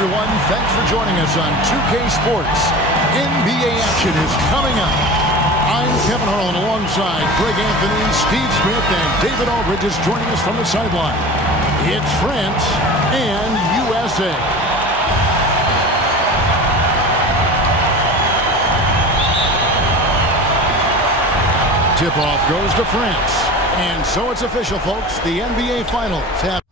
everyone. Thanks for joining us on 2K Sports. NBA action is coming up. I'm Kevin Harlan alongside Greg Anthony, Steve Smith, and David Aldridge is joining us from the sideline. It's France and USA. Tip-off goes to France. And so it's official, folks. The NBA Finals have...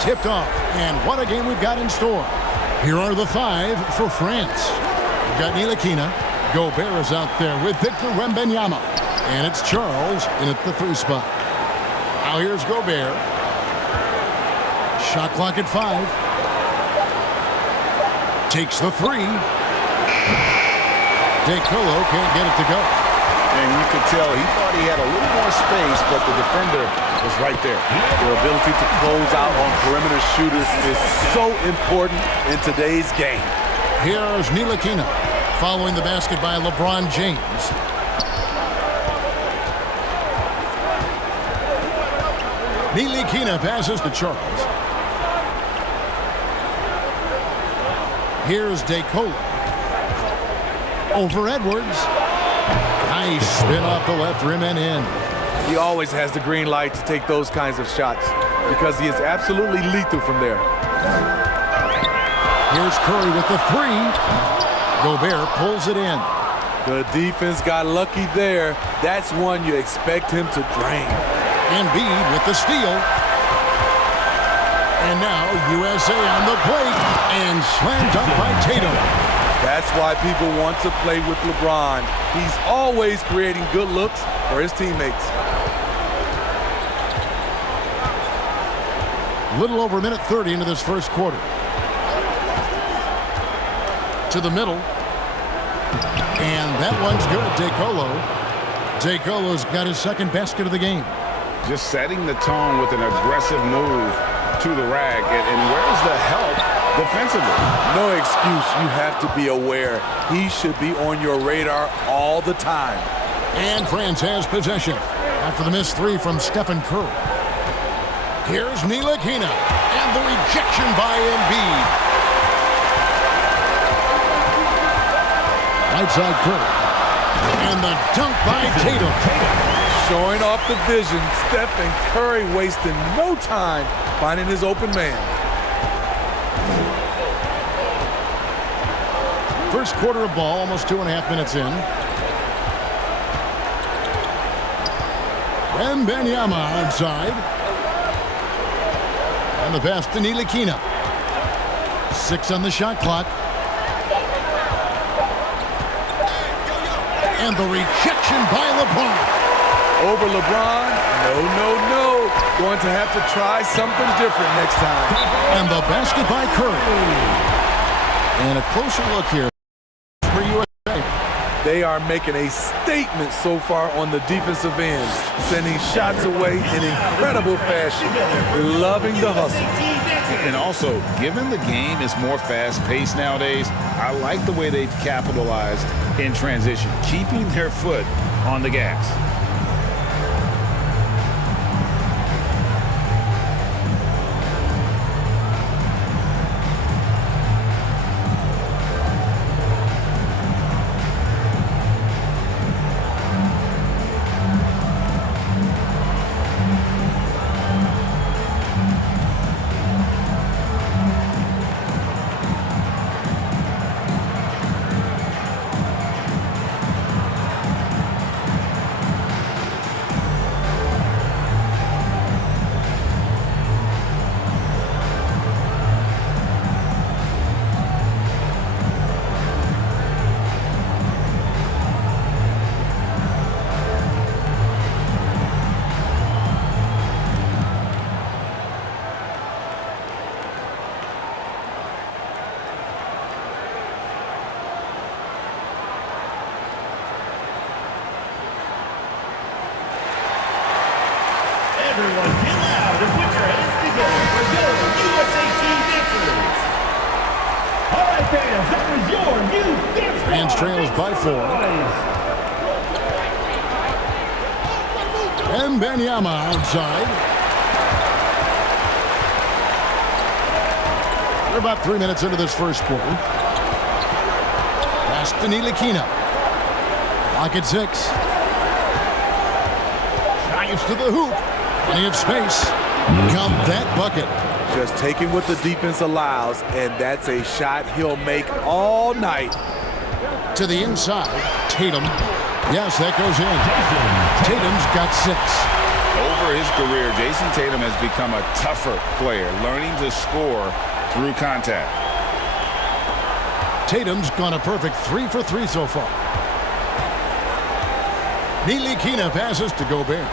tipped off, and what a game we've got in store. Here are the five for France. We've got Ntilikina. Gobert is out there with Victor Wembanyama. And it's Charles in at the 3 spot. Now here's Gobert. Shot clock at 5. Takes the 3. DeColo can't get it to go. And you could tell he thought he had a little more space, but the defender was right there. Their ability to close out on perimeter shooters is so important in today's game. Here's Ntilikina following the basket by LeBron James. Ntilikina passes to Charles. Here's DeColo. Over Edwards. Nice spin off the left rim and in. He always has the green light to take those kinds of shots because he is absolutely lethal from there. Here's Curry with the 3. Gobert pulls it in. The defense got lucky there. That's one you expect him to drain. Embiid with the steal. And now USA on the plate and slammed up by Tatum. That's why people want to play with LeBron. He's always creating good looks for his teammates. Little over a minute 30 into this first quarter. To the middle. And that one's good. DeColo. DeColo's got his second basket of the game. Just setting the tone with an aggressive move to the rack. And where's the help defensively? No excuse. You have to be aware. He should be on your radar all the time. And France has possession after the missed 3 from Stephen Curry. Here's Ntilikina, and the rejection by Embiid. Right side Curry, and the dunk by Tatum. Showing off the vision, Stephen Curry wasting no time finding his open man. First quarter of ball, almost 2.5 minutes in. Wembanyama outside. And the pass to Ntilikina. 6 on the shot clock. And the rejection by LeBron. Over LeBron? No. Going to have to try something different next time. And the basket by Curry. And a closer look here for USA. They are making a statement so far on the defensive end, sending shots away in incredible fashion, loving the hustle. And also, given the game is more fast-paced nowadays, I like the way they've capitalized in transition, keeping their foot on the gas. Everyone get loud and put your hands together for your USA team dancers. All right, fans, that was your new dance. France trails by 4. And Wembanyama outside. We're about 3 minutes into this first quarter. Pass to Ntilikina. Clock at 6. Drives to the hoop. Plenty of space. Got that bucket. Just taking what the defense allows, and that's a shot he'll make all night. To the inside. Tatum. Yes, that goes in. Tatum's got 6. Over his career, Jason Tatum has become a tougher player, learning to score through contact. Tatum's gone a perfect 3 for 3 so far. Ntilikina passes to Gobert.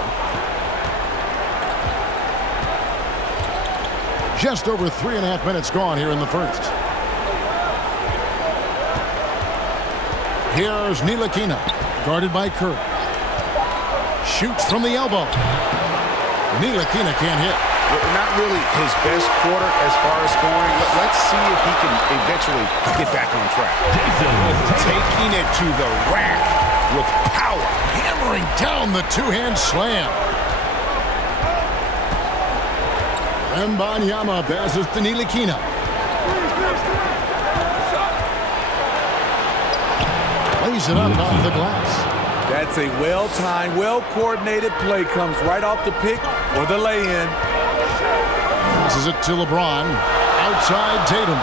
Just over 3.5 minutes gone here in the first. Here's Ntilikina, guarded by Kerr. Shoots from the elbow. Ntilikina can't hit. Not really his best quarter as far as scoring. Let's see if he can eventually get back on track. Taking it to the rack with power. Hammering down the two-hand slam. Wembanyama passes to Ntilikina. Lays it up off the glass. That's a well-timed, well-coordinated play. Comes right off the pick for the lay-in. Passes it to LeBron. Outside Tatum.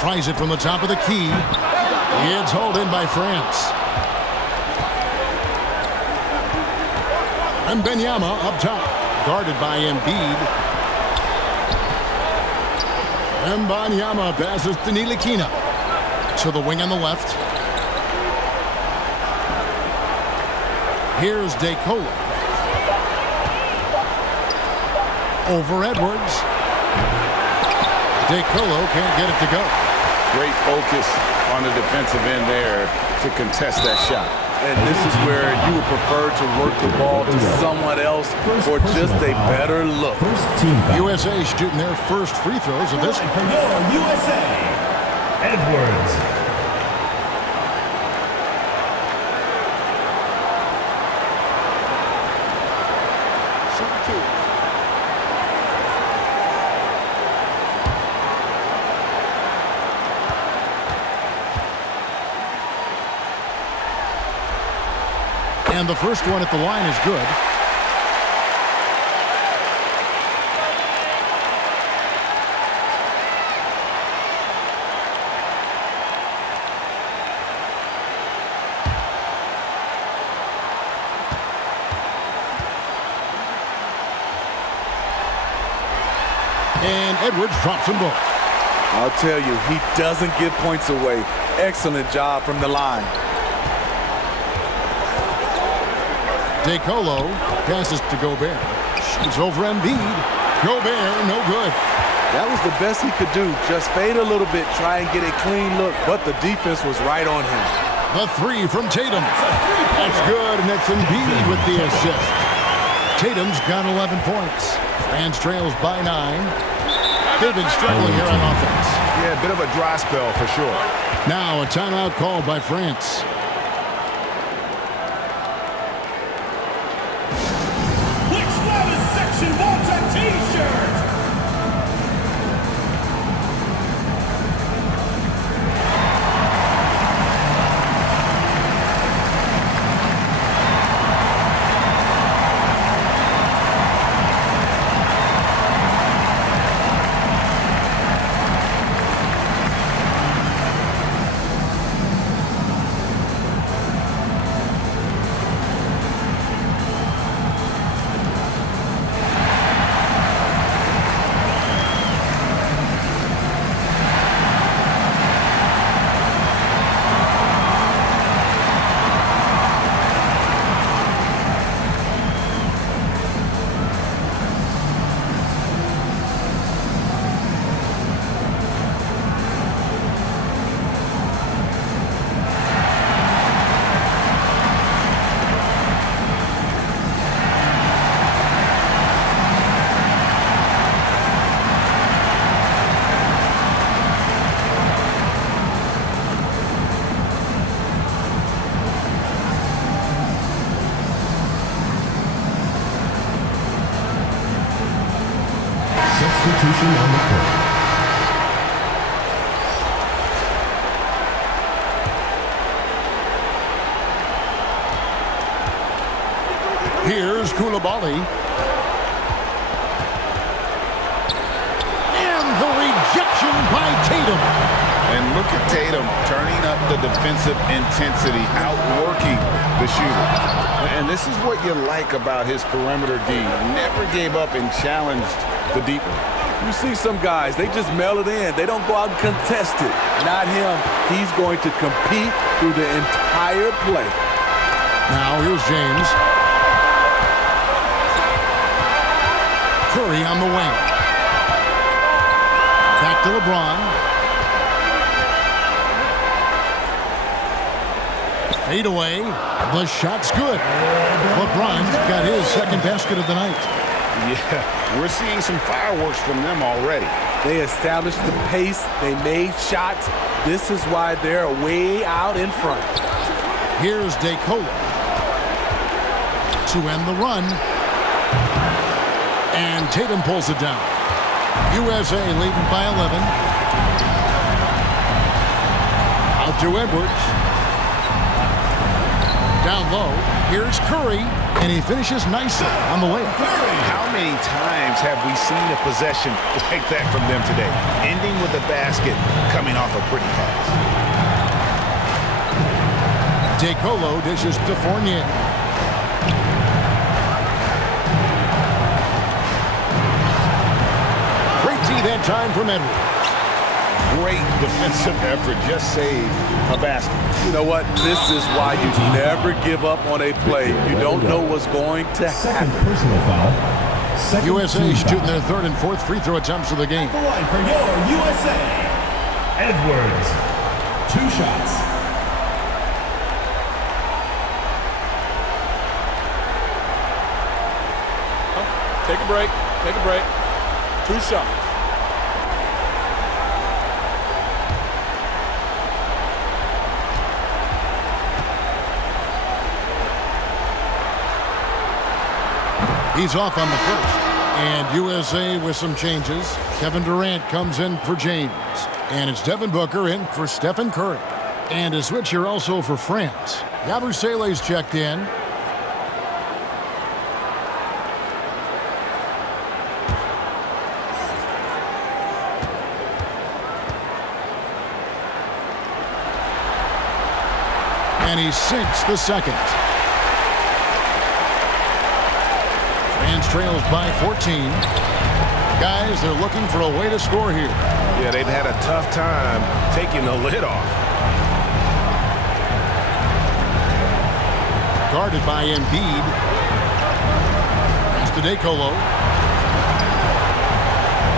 Tries it from the top of the key. It's hauled in by France. And Wembanyama up top. Guarded by Embiid. Wembanyama passes to Ntilikina. To the wing on the left. Here's DeColo. Over Edwards. DeColo can't get it to go. Great focus on the defensive end there to contest that shot. And this is where you would prefer to work the ball to someone else for just a better look. USA shooting their first free throws of this. For your USA, Edwards. And the first one at the line is good. And Edwards drops them both. I'll tell you, he doesn't give points away. Excellent job from the line. DeColo passes to Gobert. Shoots over Embiid. Gobert, no good. That was the best he could do. Just fade a little bit, try and get a clean look, but the defense was right on him. The 3 from Tatum. That's good, and that's Embiid with the assist. Tatum's got 11 points. France trails by 9. They've been struggling here on offense. Yeah, a bit of a dry spell for sure. Now a timeout called by France. Section wants a t-shirt. substitution on the court. Here's Koulibaly. And the rejection by Tatum. And look at Tatum turning up the defensive intensity, outworking the shooter. And this is what you like about his perimeter D. Never gave up and challenged the deep one. You see some guys, they just mail it in. They don't go out and contest it. Not him. He's going to compete through the entire play. Now here's James. Curry on the wing. Back to LeBron. Fade away. The shot's good. LeBron got his second basket of the night. Yeah, we're seeing some fireworks from them already. They established the pace. They made shots. This is why they're way out in front. Here's DeColo to end the run. And Tatum pulls it down. USA leading by 11. Out to Edwards. Down low. Here's Curry. And he finishes nicely on the layup. How many times have we seen a possession like that from them today? Ending with a basket, coming off a pretty pass. DeColo dishes to Fournier. That time from Edwards. Great defensive effort, just saved a basket. You know what? This is why you never give up on a play. You don't know what's going to happen. Second personal foul. USA shooting their third and fourth free throw attempts of the game. The line for your USA. Edwards. 2 shots. Take a break. Take a break. 2 shots. He's off on the first. And USA with some changes. Kevin Durant comes in for James. And it's Devin Booker in for Stephen Curry. And a switch here also for France. Yabusele's checked in. And he sinks the second. France trails by 14. Guys, they're looking for a way to score here. Yeah, they've had a tough time taking the lid off. Guarded by Embiid. Pass to DeColo.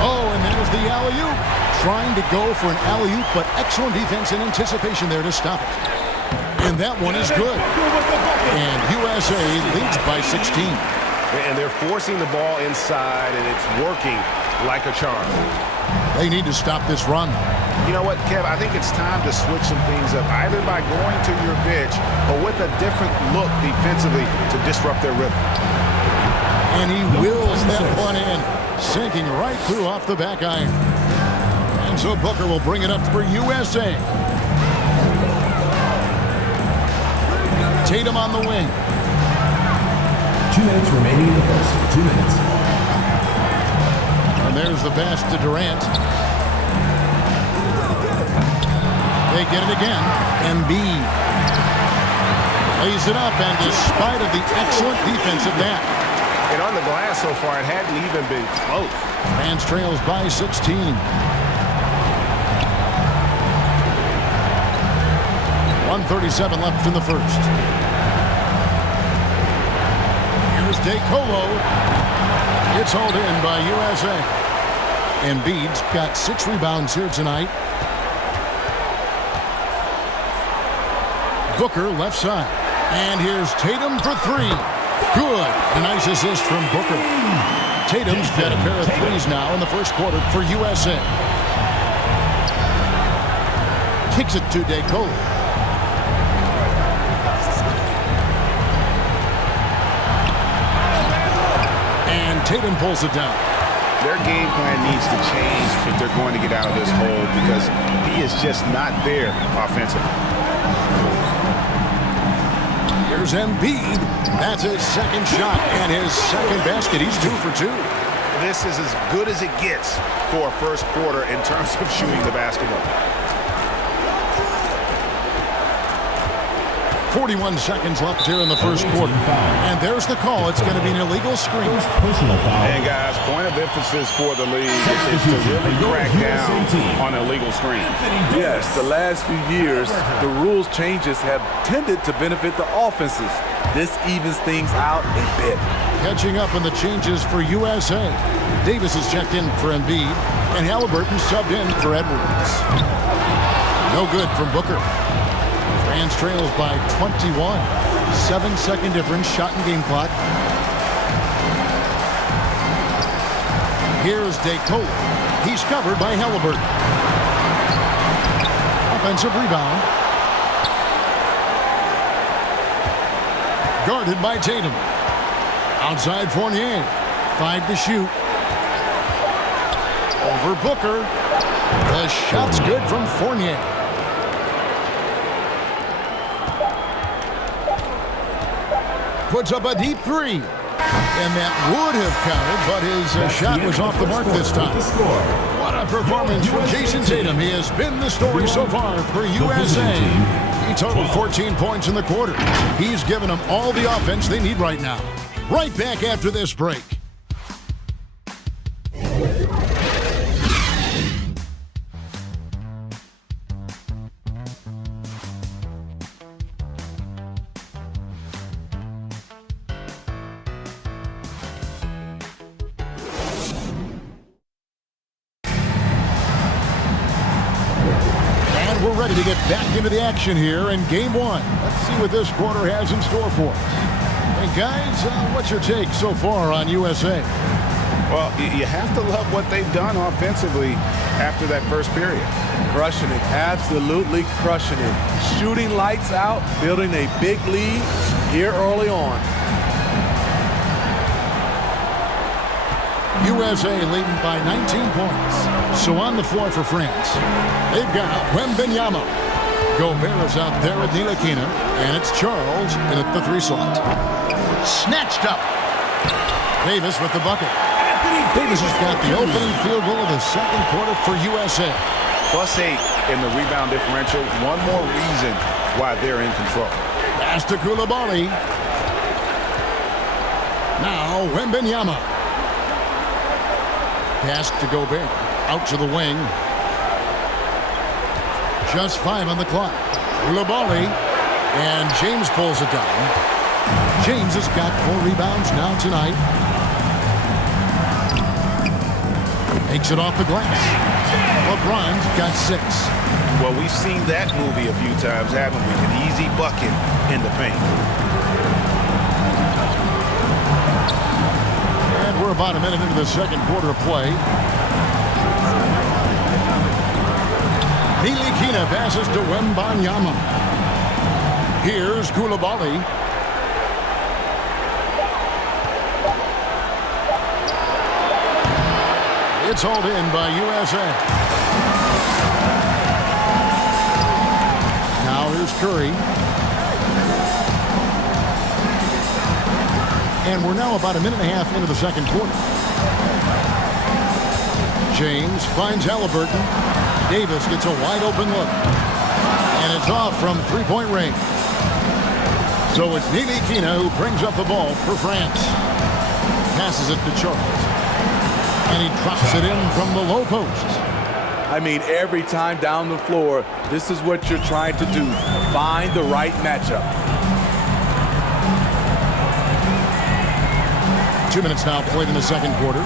Oh, and there's the alley-oop. Trying to go for an alley-oop, but excellent defense and anticipation there to stop it. And that one is good. And USA leads by 16. And they're forcing the ball inside, and it's working like a charm. They need to stop this run. You know what, Kev? I think it's time to switch some things up, either by going to your bench or with a different look defensively to disrupt their rhythm. And he wills that one in, sinking right through off the back iron. And so Booker will bring it up for USA. Tatum on the wing. 2 minutes remaining in the first. 2 minutes. And there's the pass to Durant. They get it again. Embiid lays it up, and despite of the excellent defense at that. And on the glass so far, it hadn't even been close. France trails by 16. .137 left in the first. Here's DeColo. It's hauled in by USA. Embiid's got 6 rebounds here tonight. Booker left side. And here's Tatum for 3. Good. A nice assist from Booker. Tatum's got a pair of threes now in the first quarter for USA. Kicks it to DeColo. And Tatum pulls it down. their game plan needs to change if they're going to get out of this hole because he is just not there offensively. Here's Embiid. That's his second shot and his second basket. He's 2 for 2. This is as good as it gets for a first quarter in terms of shooting the basketball. 41 seconds left here in the first quarter. And there's the call. It's going to be an illegal screen. And guys, point of emphasis for the league is to really crack down on illegal screens. Yes, the last few years, the rules changes have tended to benefit the offenses. This evens things out a bit. Catching up on the changes for USA. Davis is checked in for Embiid, and Halliburton subbed in for Edwards. No good from Booker. France trails by 21. 7-second difference, shot and game clock. Here's DeHo. He's covered by Halliburton. Offensive rebound. Guarded by Tatum. Outside Fournier. 5 to shoot. Over Booker. The shot's good from Fournier. Puts up a deep 3. And that would have counted, but his shot was off the mark this time. What a performance from Jason Tatum. He has been the story so far for USA. He totaled 14 points in the quarter. He's given them all the offense they need right now. Right back after this break. We're ready to get back into the action here in game 1. Let's see what this quarter has in store for us. Hey guys, what's your take so far on USA? Well, you have to love what they've done offensively after that first period. Crushing it, absolutely crushing it. Shooting lights out, building a big lead here early on. USA leading by 19 points. So on the floor for France, they've got Wembanyama. Gobert is out there with Ntilikina, and it's Charles in at the 3 slot. Snatched up. Davis with the bucket. Davis has got the opening field goal of the second quarter for USA. +8 in the rebound differential. One more reason why they're in control. Pass to Koulibaly. Now Wembanyama. Pass to Gobert. Out to the wing. Just 5 on the clock. Koulibaly. And James pulls it down. James has got 4 rebounds now tonight. Makes it off the glass. LeBron's got 6. Well, we've seen that movie a few times, haven't we? An easy bucket in the paint. And we're about a minute into the second quarter of play. Ntilikina passes to Wembanyama. Here's Koulibaly. It's hauled in by USA. Now here's Curry. And we're now about a minute and a half into the second quarter. James finds Halliburton. Davis gets a wide open look. And it's off from three-point range. So it's Ntilikina who brings up the ball for France. Passes it to Charles. And he drops it in from the low post. I mean, every time down the floor, this is what you're trying to do. Find the right matchup. 2 minutes now played in the second quarter.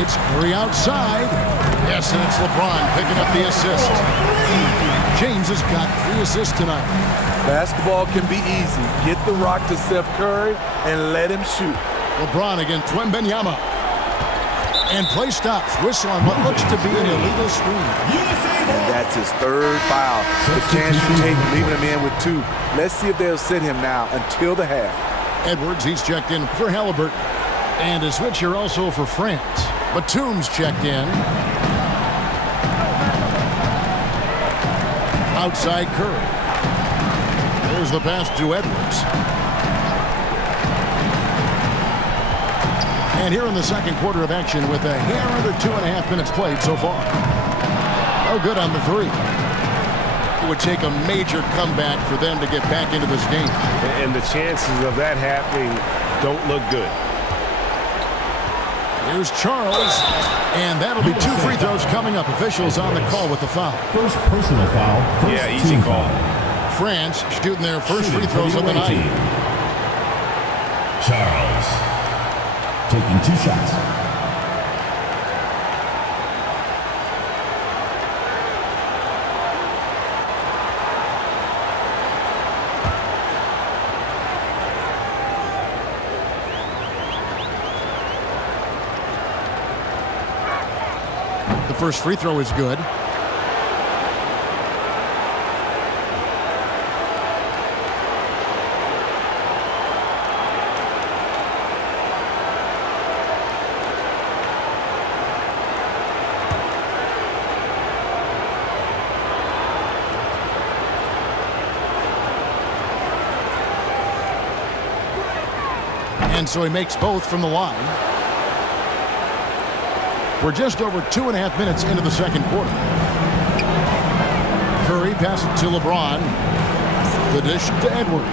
It's Curry outside. Yes, and it's LeBron picking up the assist. James has got 3 assists tonight. Basketball can be easy. Get the rock to Steph Curry and let him shoot. LeBron against Wembanyama. And play stops. Whistle on what looks to be an illegal screen. And that's his 3rd foul. The chance you take leaving him in with 2. Let's see if they'll sit him now until the half. Edwards, he's checked in for Halliburton. And a switch here also for France. Batum's checked in. Outside Curry. There's the pass to Edwards. And here in the second quarter of action with a hair under 2.5 minutes played so far. No good on the three. It would take a major comeback for them to get back into this game. And the chances of that happening don't look good. Here's Charles, and that'll be 2 free throws coming up. Officials on the call with the foul. First personal foul. First Easy team call. foul. France shooting their first free throws of the night. Charles taking 2 shots. The first free throw is good. And so he makes both from the line. We're just over 2.5 minutes into the second quarter. Curry passes to LeBron. The dish to Edwards.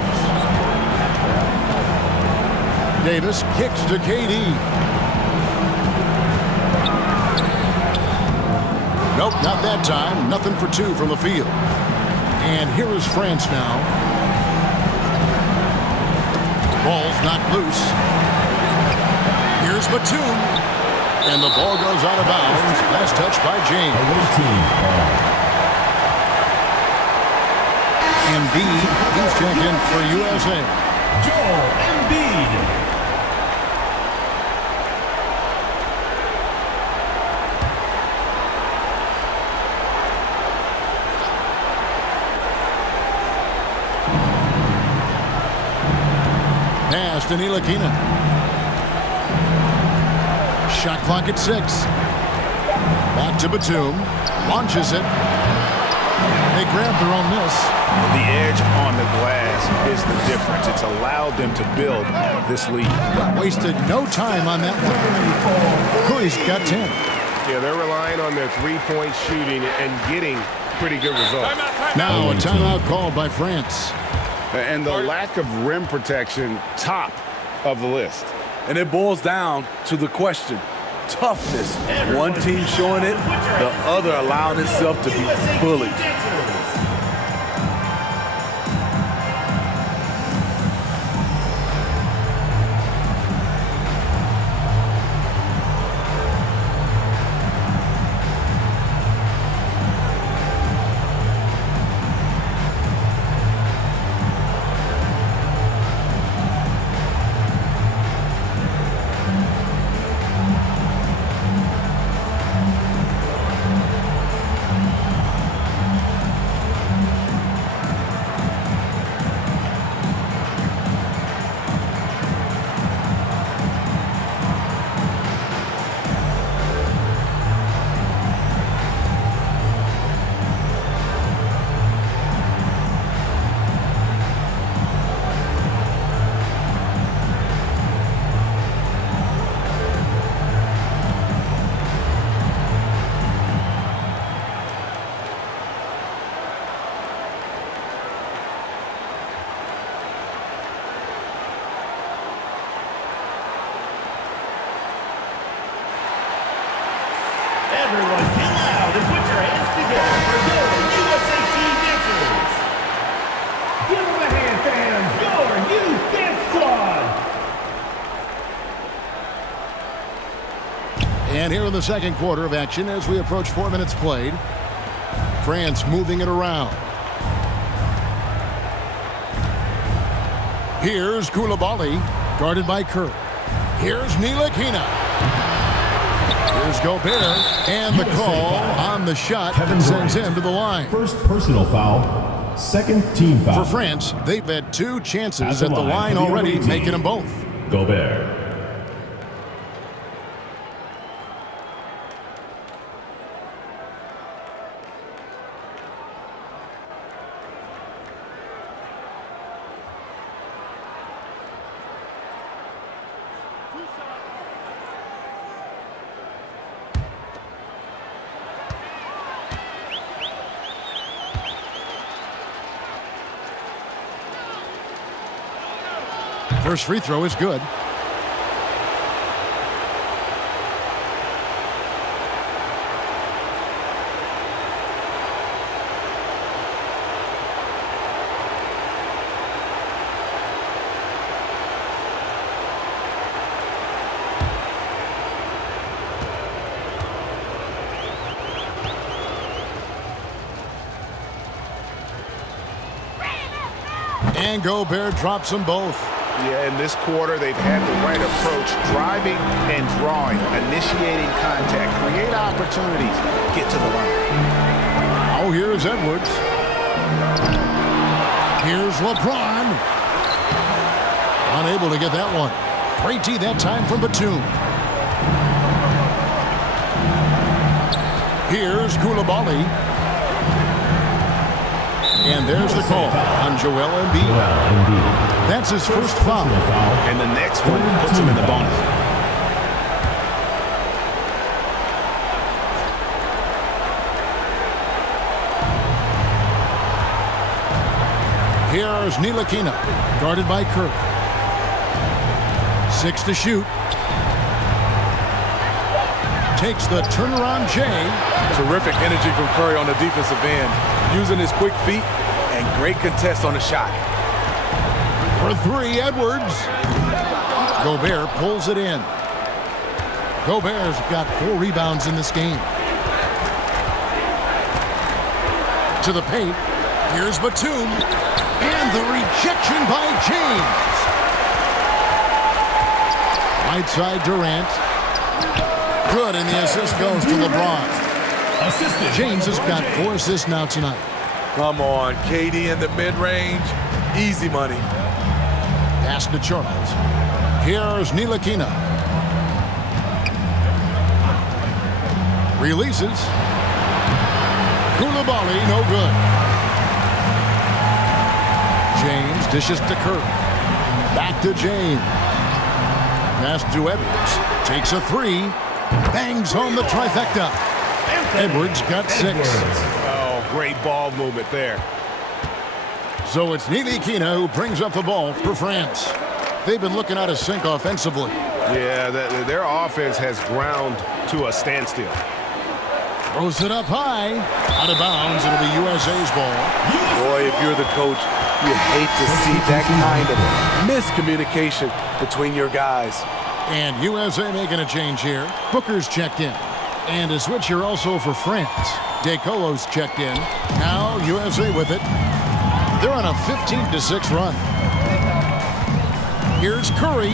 Davis kicks to KD. Nope, not that time. Nothing for 2 from the field. And here is France now. Ball's knocked loose. Here's Batum. And the ball goes out of bounds. Last touch by James. Embiid, he's checked in for USA. Joel Embiid. Pass to Ntilikina. Shot clock at 6. Back to Batum. Launches it. They grab their own miss. The edge on the glass is the difference. It's allowed them to build this lead. Wasted no time on that one. Curry's got 10. Yeah, they're relying on their three-point shooting and getting pretty good results. Now a timeout called by France. And the lack of rim protection, top of the list. And it boils down to the question, toughness. One team showing it, the other allowing itself to be bullied. Everyone get loud and put your hands together for your USA Team dancers. Give them a hand, fans. Your youth dance squad. And here in the second quarter of action as we approach 4 minutes played. France moving it around. Here's Koulibaly, guarded by Curry. Here's Ntilikina. Here's Gobert, and the call on the shot sends him to the line. First personal foul, second team foul. For France, they've had 2 chances at the line already, making them both. Gobert. First free throw is good. And Gobert drops them both. Yeah, in this quarter, they've had the right approach, driving and drawing, initiating contact, create opportunities, get to the line. Oh, here's Edwards. Here's LeBron. Unable to get that one. Great D that time from Batum. Here's Koulibaly. And there's the call on Joel Embiid. That's his first foul. And the next one puts him in the bonus. Here's Ntilikina, guarded by Kirk. 6 to shoot. Takes the turnaround J. Terrific energy from Curry on the defensive end, using his quick feet and great contest on the shot. For 3, Edwards. Gobert pulls it in. Gobert's got 4 rebounds in this game. To the paint. Here's Batum. And the rejection by James. Right side Durant. Good, and the assist goes to LeBron. James has got 4 assists now tonight. Come on, KD in the mid-range. Easy money. Pass to Charles. Here's Ntilikina. Releases. Koulibaly, no good. James dishes to Kirk. Back to James. Pass to Edwards. Takes a 3. Bangs home the trifecta. Edwards got 6. Oh, great ball movement there. So it's Ntilikina who brings up the ball for France. They've been looking out of sync offensively. Yeah, their offense has ground to a standstill. Throws it up high. Out of bounds. It'll be USA's ball. Boy, if you're the coach, you hate to see that kind of miscommunication between your guys. And USA making a change here. Booker's checked in. And a switch here also for France. DeColo's checked in. Now USA with it. They're on a 15-6 run. Here's Curry.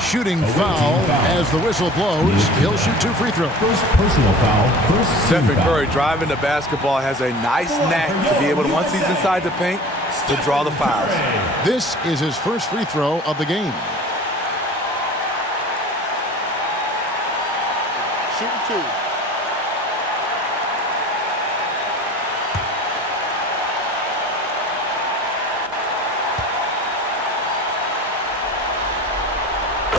Shooting foul as the whistle blows. He'll shoot 2 free throws. First personal foul. Stephen Curry driving the basketball has a nice knack to be able to, once he's inside the paint, to draw the fouls. This is his first free throw of the game. Shooting 2.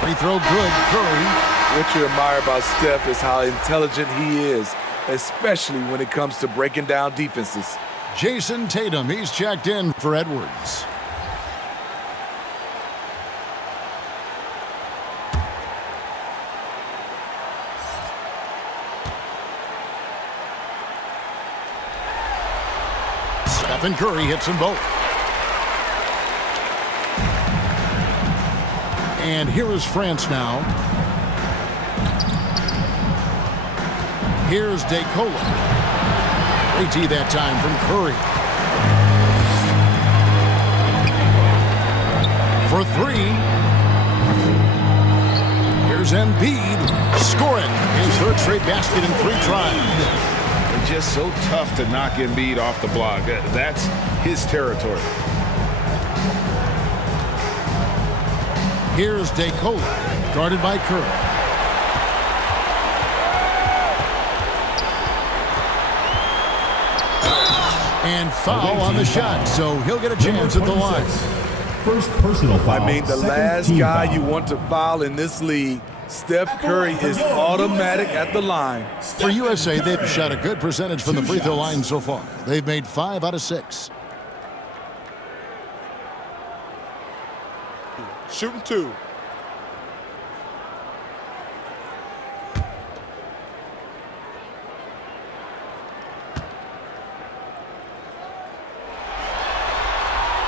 Free throw good, Curry. What you admire about Steph is how intelligent he is, especially when it comes to breaking down defenses. Jason Tatum, he's checked in for Edwards. Stephen Curry hits them both. And here is France now. Here's DeColo. Great D that time from Curry. For 3. Here's Embiid. Scoring his 3rd straight basket in 3 tries. They're just so tough to knock Embiid off the block. That's his territory. Here's DeColo, guarded by Kirk. And foul on the shot, so he'll get a chance at the line. First personal foul. I mean, the last guy you want to foul in this league, Steph Curry, is automatic at the line. For USA, they've shot a good percentage from the free throw line so far. They've made 5 out of 6. shooting 2.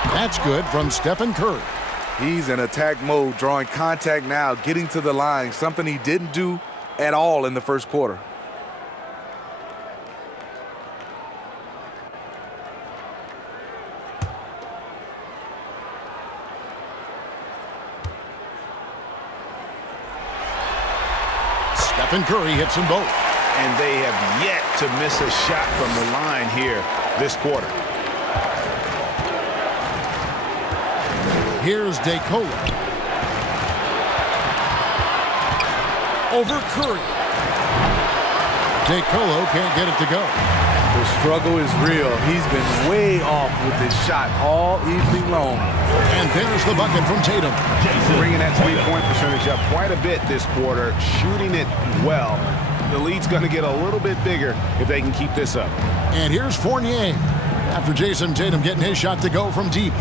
That's good from Stephen Curry. He's in attack mode, drawing contact now, getting to the line, something he didn't do at all in the first quarter. Stephen Curry hits them both. And they have yet to miss a shot from the line here this quarter. Here's DeColo. Over Curry. DeColo can't get it to go. The struggle is real. He's been way off with his shot all evening long. And there's the bucket from Tatum. Bringing that three-point percentage up quite a bit this quarter, shooting it well. The lead's going to get a little bit bigger if they can keep this up. And here's Fournier after Jason Tatum getting his shot to go from deep.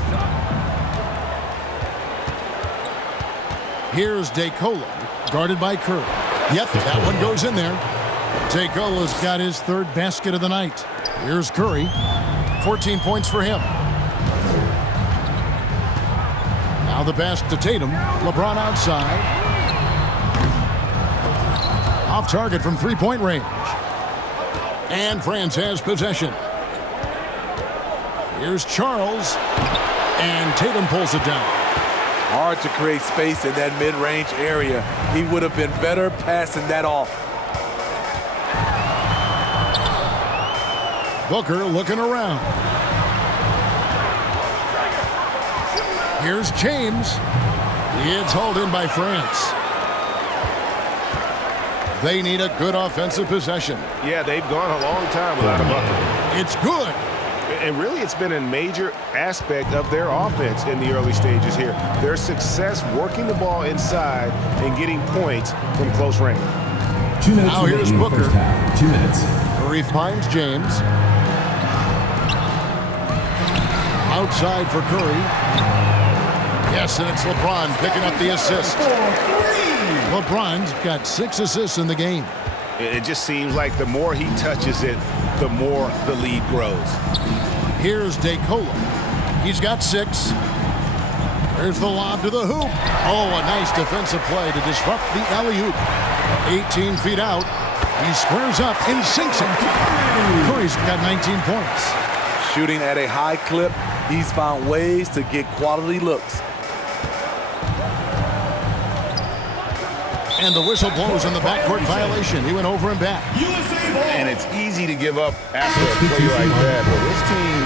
Here's DeColo, guarded by Curry. Yep, that one goes in there. DeColo's got his 3rd basket of the night. Here's Curry, 14 points for him. Now the pass to Tatum. LeBron outside. Off target from 3-point range. And France has possession. Here's Charles. And Tatum pulls it down. Hard to create space in that mid-range area. He would have been better passing that off. Booker looking around. Here's James. It's hauled in by France. They need a good offensive possession. Yeah, they've gone a long time without a bucket. It's good. And really, it's been a major aspect of their offense in the early stages here. Their success working the ball inside and getting points from close range. 2 minutes Now here's remaining Booker. first half. 2 minutes. Curry finds James. Outside for Curry. Yes, and it's LeBron picking up the assist. LeBron's got 6 assists in the game. It just seems like the more he touches it, the more the lead grows. Here's DeColo. He's got 6. There's the lob to the hoop. Oh, a nice defensive play to disrupt the alley-oop. 18 feet out. He squares up and sinks it. Curry's got 19 points. Shooting at a high clip, he's found ways to get quality looks. And the whistle blows on the backcourt violation. He went over and back. And it's easy to give up after a play like that, but this team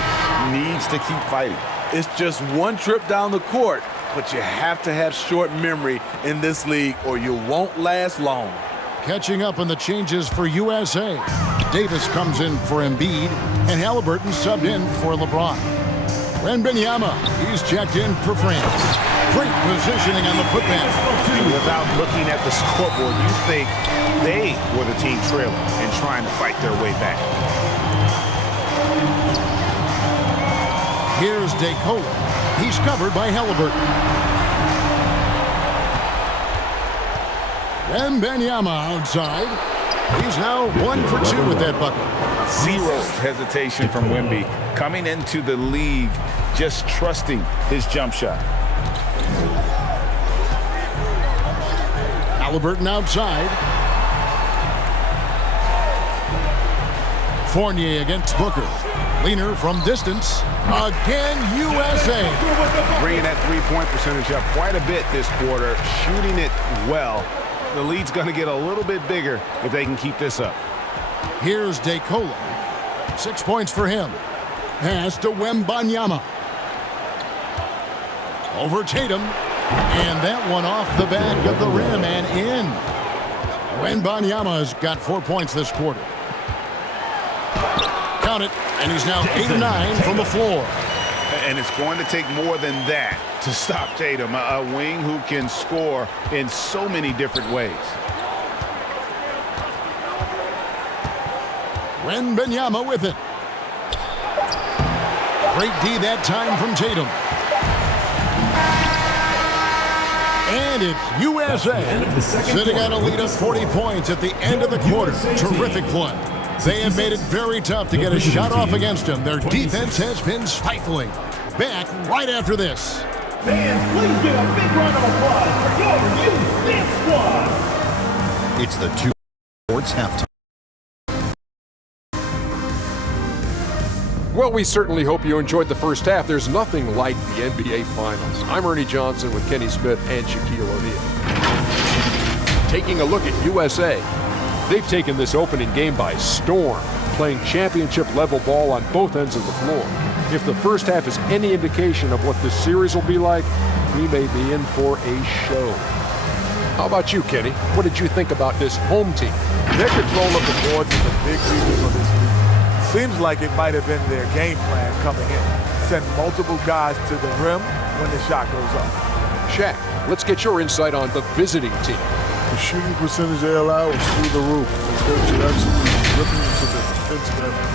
needs to keep fighting. It's just one trip down the court, but you have to have short memory in this league or you won't last long. Catching up on the changes for USA. Davis comes in for Embiid, and Halliburton subbed in for LeBron. Wembanyama, he's checked in for France. Great positioning on the putback. Without looking at the scoreboard, you think they were the team trailing and trying to fight their way back. Here's DeColo. He's covered by Halliburton. Wembanyama outside. He's now 1 for 2 with that bucket. Zero hesitation from Wemby. Coming into the league, just trusting his jump shot. Halliburton outside. Fournier against Booker. Leaner from distance. Again, USA. Bringing that three-point percentage up quite a bit this quarter, shooting it well. The lead's going to get a little bit bigger if they can keep this up. Here's DeColo. 6 points for him. Pass to Wembanyama. Over Tatum. And that one off the back of the rim and in. Wembanyama's got 4 points this quarter. Count it. And he's now 8 of 9 from the floor. And it's going to take more than that to stop Tatum, a wing who can score in so many different ways. Wembanyama with it. Great D that time from Tatum. And it's USA sitting on a lead of 40 points at the end of the quarter. Terrific play. They have made it very tough to get a shot off against them. Their defense has been stifling. Back right after this. Fans, please give a big round of applause for your youth dance squad. It's the 2 Sports halftime. Well, we certainly hope you enjoyed the first half. There's nothing like the NBA Finals. I'm Ernie Johnson with Kenny Smith and Shaquille O'Neal. Taking a look at USA. They've taken this opening game by storm, playing championship-level ball on both ends of the floor. If the first half is any indication of what this series will be like, we may be in for a show. How about you, Kenny? What did you think about this home team? Their control of the boards is a big reason for this league. Seems like it might have been their game plan coming in. Send multiple guys to the rim when the shot goes up. Shaq, let's get your insight on the visiting team. The shooting percentage they allow is through the roof. The coach should absolutely ripping into the defensive effort.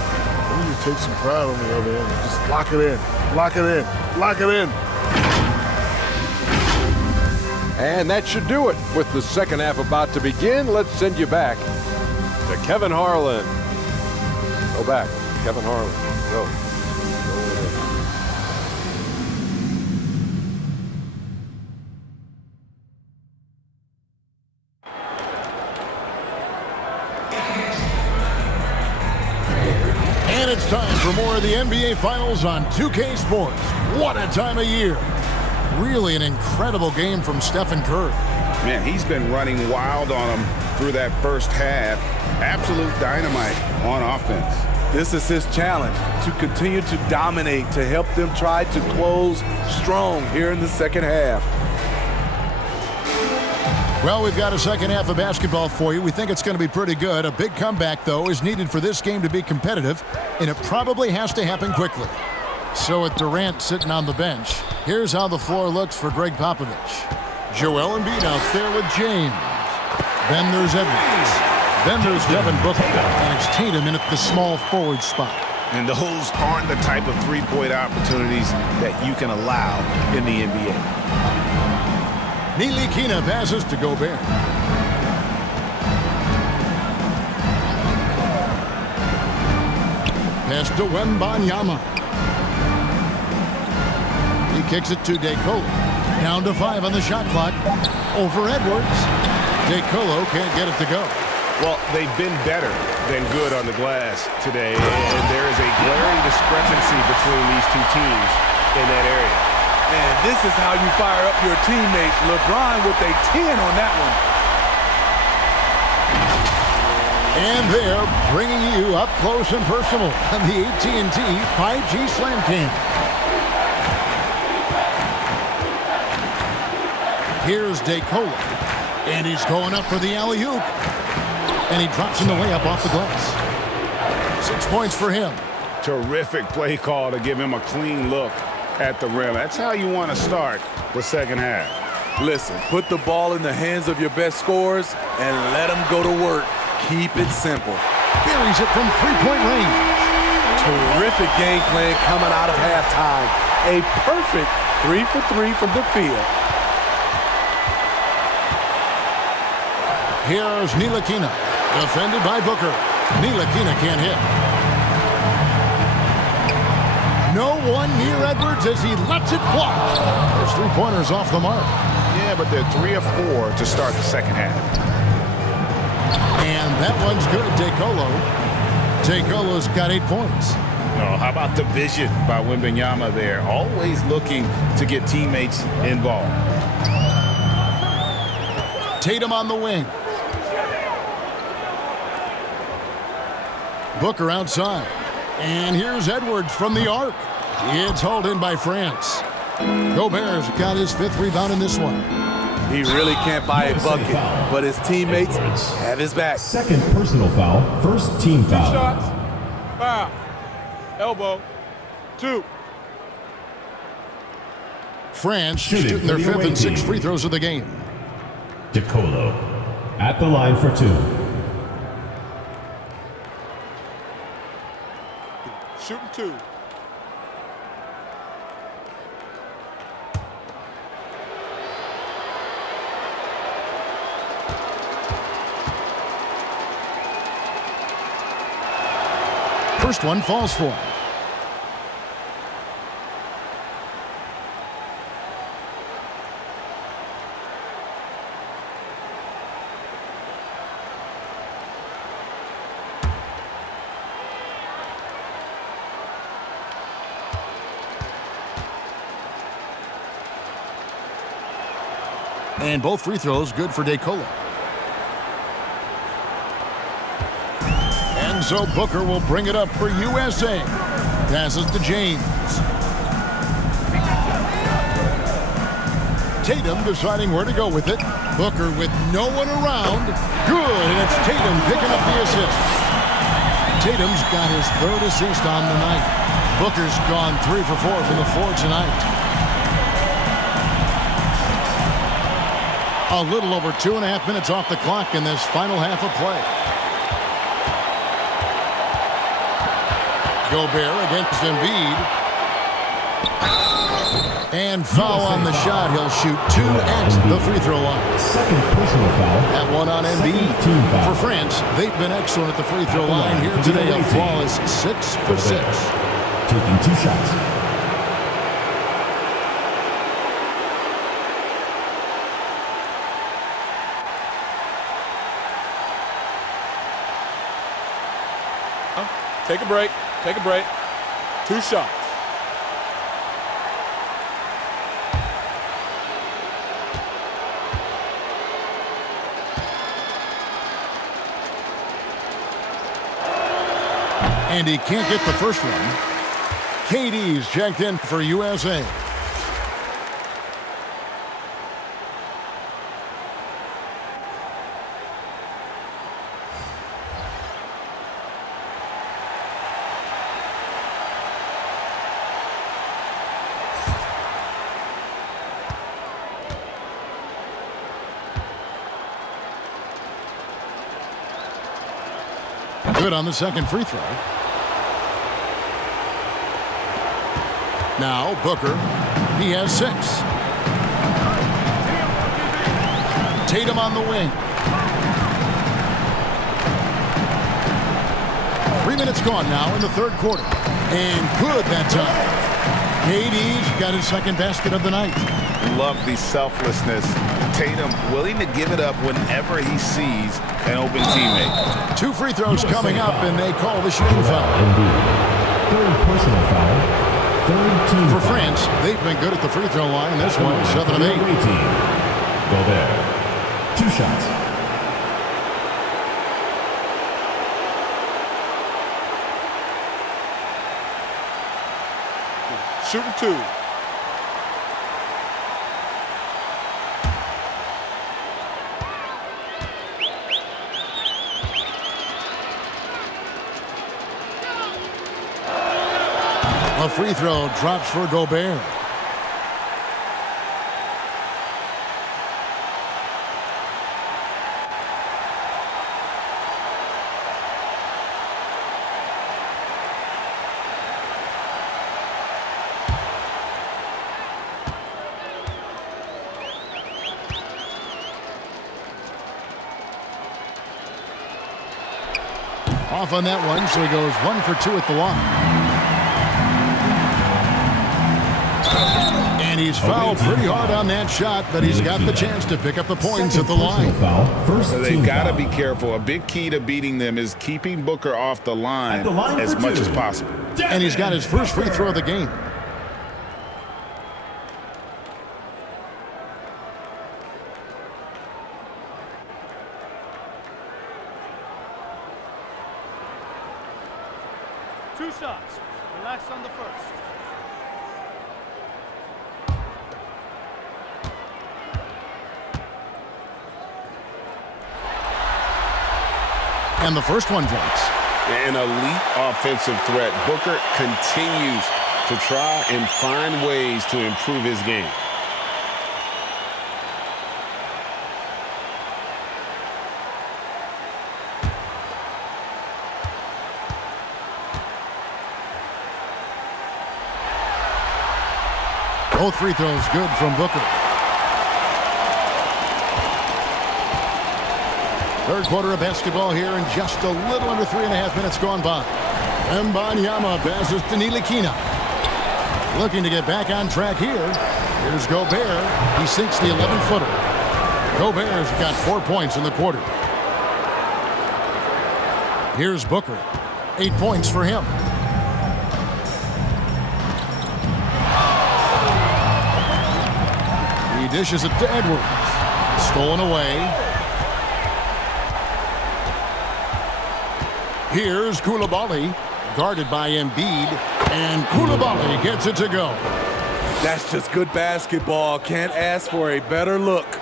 We need to take some pride on the other end. Just lock it in, lock it in, lock it in. And that should do it. With the second half about to begin, let's send you back to Kevin Harlan. Go back, Kevin Harlan. Go. And it's time for more of the NBA Finals on 2K Sports. What a time of year. Really an incredible game from Stephen Curry. Man, he's been running wild on them through that first half. Absolute dynamite on offense. This is his challenge, to continue to dominate, to help them try to close strong here in the second half. Well, we've got a second half of basketball for you. We think it's going to be pretty good. A big comeback, though, is needed for this game to be competitive, and it probably has to happen quickly. So with Durant sitting on the bench, here's how the floor looks for Greg Popovich. Joel Embiid out there with James. Then there's Edwards. Then there's Devin Booker, and it's Tatum in at the small forward spot. And those aren't the type of three-point opportunities that you can allow in the NBA. Ntilikina passes to Gobert. Pass to Wembanyama. He kicks it to DeColo. Down to 5 on the shot clock. Over Edwards. DeColo can't get it to go. Well, they've been better than good on the glass today, and there is a glaring discrepancy between these two teams in that area. And this is how you fire up your teammates. LeBron with a 10 on that one. And they're bringing you up close and personal on the AT&T 5G Slam Cam. Here's DeColo, and he's going up for the alley-oop. And he drops in the layup off the glass. 6 points for him. Terrific play call to give him a clean look at the rim. That's how you want to start the second half. Listen, put the ball in the hands of your best scorers and let them go to work. Keep it simple. Buries it from three-point range. Terrific game plan coming out of halftime. A perfect 3 for 3 from the field. Here's Ntilikina. Defended by Booker. Ntilikina can't hit. No one near Edwards as he lets it fly. There's 3-pointers off the mark. Yeah, but they're 3 of 4 to start the second half. And that one's good, DeColo. DeColo's got 8 points. Oh, how about the vision by Wembanyama there? Always looking to get teammates involved. Tatum on the wing. Booker outside. And here's Edwards from the arc. It's hauled in by France. Gobert's got his 5th rebound in this one. He really can't buy a bucket, but his teammates have his back. Second personal foul, first team foul. 2 shots. Foul. Elbow. 2. France shooting their 5th and 6th free throws of the game. DeColo at the line for 2. Shooting 2. first one falls for him. And both free throws good for DeColo. And so Booker will bring it up for USA. Passes to James. Tatum deciding where to go with it. Booker with no one around. Good, and it's Tatum picking up the assist. Tatum's got his third assist on the night. Booker's gone 3 for 4 from the floor tonight. A little over 2.5 minutes off the clock in this final half of play. Gobert against Embiid. And foul on the shot. He'll shoot 2 at the free throw line. Second personal foul. That one on Embiid. For France, they've been excellent at the free throw line here today. A flawless 6 for 6. Taking 2 shots. Take a break. Take a break. 2 shots. And he can't get the first one. KD's checked in for USA. Good on the second free throw. Now Booker, he has 6. Tatum on the wing. 3 minutes gone now in the third quarter. And good that time. KD's got his second basket of the night. Love the selflessness. Tatum willing to give it up whenever he sees an open teammate. 2 free throws coming up, and they call the shooting foul. Third personal foul. Third team For foul. France, they've been good at the free throw line. This one, 7 of 8. Gobert. 2 shots. Shooting 2. A free throw drops for Gobert. Off on that one, so he goes 1 for 2 at the line. And he's fouled pretty hard on that shot, but he's got the chance to pick up the points at the line. So they got to be careful. A big key to beating them is keeping Booker off the line as much as possible. And he's got his first free throw of the game. Two shots. Relax on the first. And the first one drops. An elite offensive threat. Booker continues to try and find ways to improve his game. Both free throws good from Booker. Third quarter of basketball here, and just a little under 3.5 minutes gone by. Wembanyama passes to Ntilikina. Looking to get back on track here. Here's Gobert. He sinks the 11-footer. Gobert's got 4 points in the quarter. Here's Booker. 8 points for him. He dishes it to Edwards. Stolen away. Here's Koulibaly, guarded by Embiid, and Koulibaly gets it to go. That's just good basketball. Can't ask for a better look.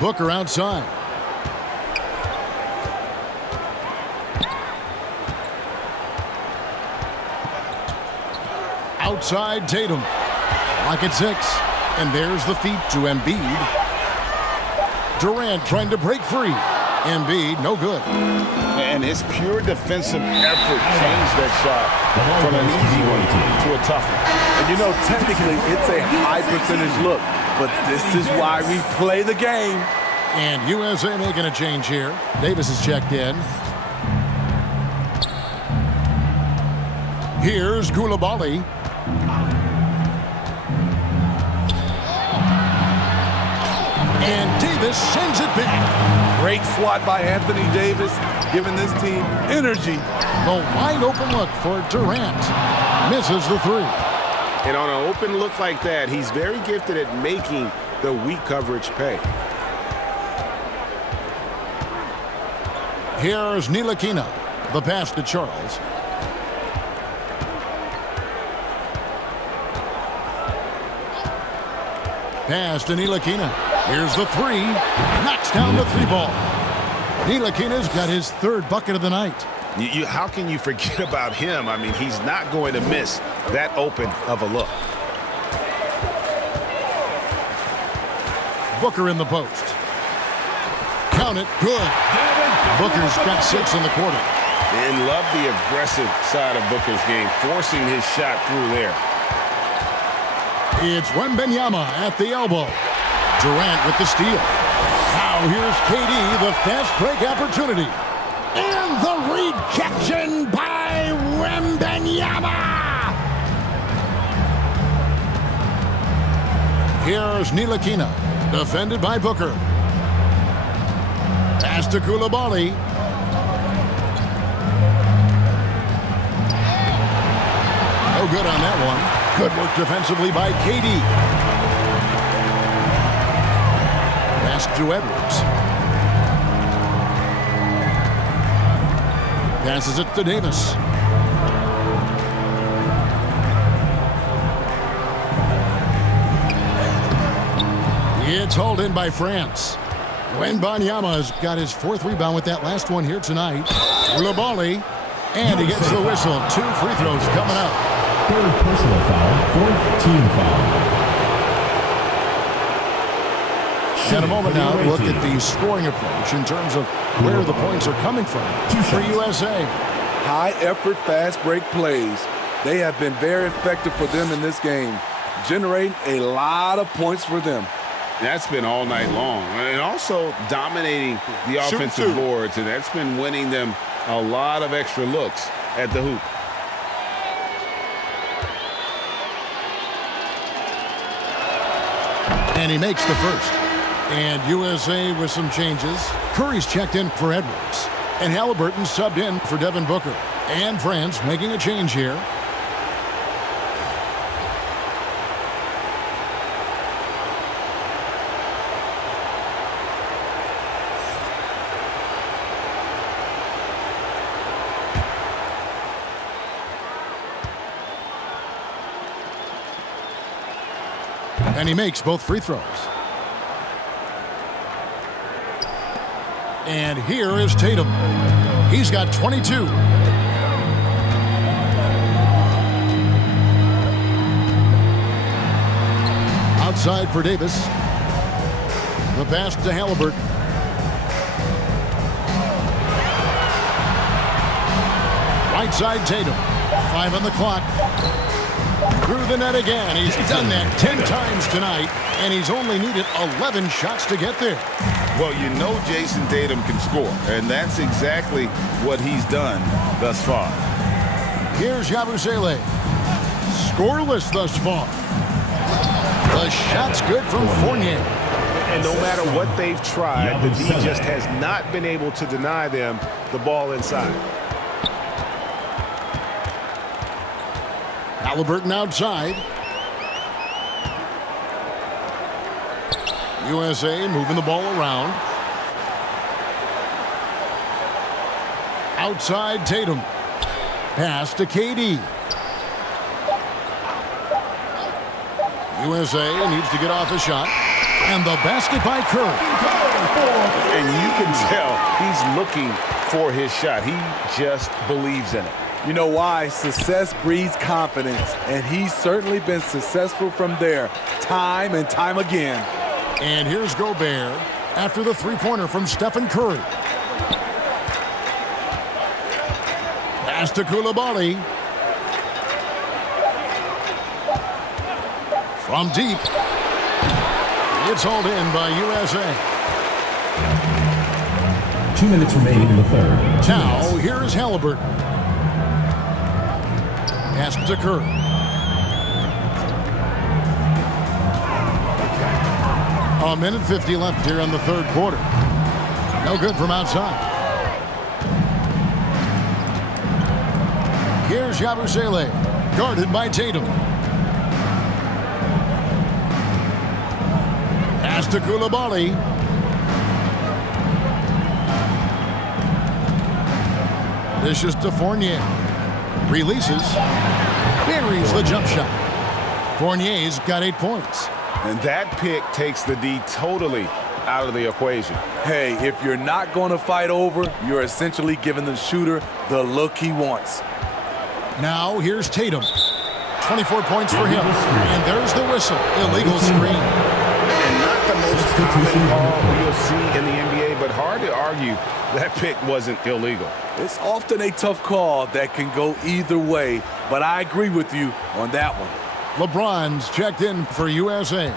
Booker outside. Outside Tatum. Lock at 6. And there's the feed to Embiid. Durant trying to break free. Embiid, no good. And his pure defensive effort changed that shot from an easy one to a tough one. And you know, technically, it's a high percentage look, but this is why we play the game. And USA making a change here. Davis is checked in. Here's Koulibaly. And Davis sends it back. Great swat by Anthony Davis, giving this team energy. The wide open look for Durant. Misses the 3. And on an open look like that, he's very gifted at making the weak coverage pay. Here's Ntilikina. The pass to Charles. Pass to Ntilikina. Here's the 3. Knocks down the 3 ball. Ntilikina's got his 3rd bucket of the night. How can you forget about him? I mean, he's not going to miss that open of a look. Booker in the post. Count it. Good. Booker's got 6 in the quarter. And love the aggressive side of Booker's game, forcing his shot through there. It's Wembanyama at the elbow. Durant with the steal. Now here's KD, the fast break opportunity. And the rejection by Wembanyama. Here's Ntilikina, defended by Booker. Pass to Koulibaly. No good on that one. Good work defensively by KD. Pass to Edwards. Passes it to Davis. It's hauled in by France. Wembanyama's got his 4th rebound with that last one here tonight. Koulibaly, and he gets the whistle. 2 free throws coming up. 3rd personal foul, 4th team foul. In a moment now, look at the scoring approach in terms of where the points are coming from for USA. High-effort, fast-break plays. They have been very effective for them in this game, generating a lot of points for them. That's been all night long. And also dominating the offensive boards, and that's been winning them a lot of extra looks at the hoop. And he makes the first. And USA with some changes. Curry's checked in for Edwards. And Halliburton subbed in for Devin Booker. And France making a change here. And he makes both free throws. And here is Tatum. He's got 22. Outside for Davis. The pass to Halliburton. Right side Tatum. 5 on the clock. Through the net again. He's done that 10 times tonight, and he's only needed 11 shots to get there. Well, you know Jason Tatum can score, and that's exactly what he's done thus far. Here's Yabusele. Scoreless thus far. The shot's good from Fournier. And no matter what they've tried, the D just has not been able to deny them the ball inside. Halliburton outside. USA moving the ball around. Outside Tatum. Pass to KD. USA needs to get off a shot. And the basket by Curry. And you can tell he's looking for his shot. He just believes in it. You know why? Success breeds confidence, and he's certainly been successful from there time and time again. And here's Gobert after the three-pointer from Stephen Curry. Pass to Koulibaly. From deep. It's hauled in by USA. 2 minutes remaining in the third. Now, here's Halliburton. Pass to Curry. A minute 50 left here in the third quarter. No good from outside. Here's Yabusele, guarded by Tatum. Pass to Koulibaly. This is to Fournier. Releases. Buries the jump shot. Fournier's got 8 points. And that pick takes the D totally out of the equation. Hey, if you're not going to fight over, you're essentially giving the shooter the look he wants. Now here's Tatum. 24 points for him. And there's the whistle. Illegal screen. And not the most common call you'll see in the NBA, but hard to argue that pick wasn't illegal. It's often a tough call that can go either way, but I agree with you on that one. LeBron's checked in for USA.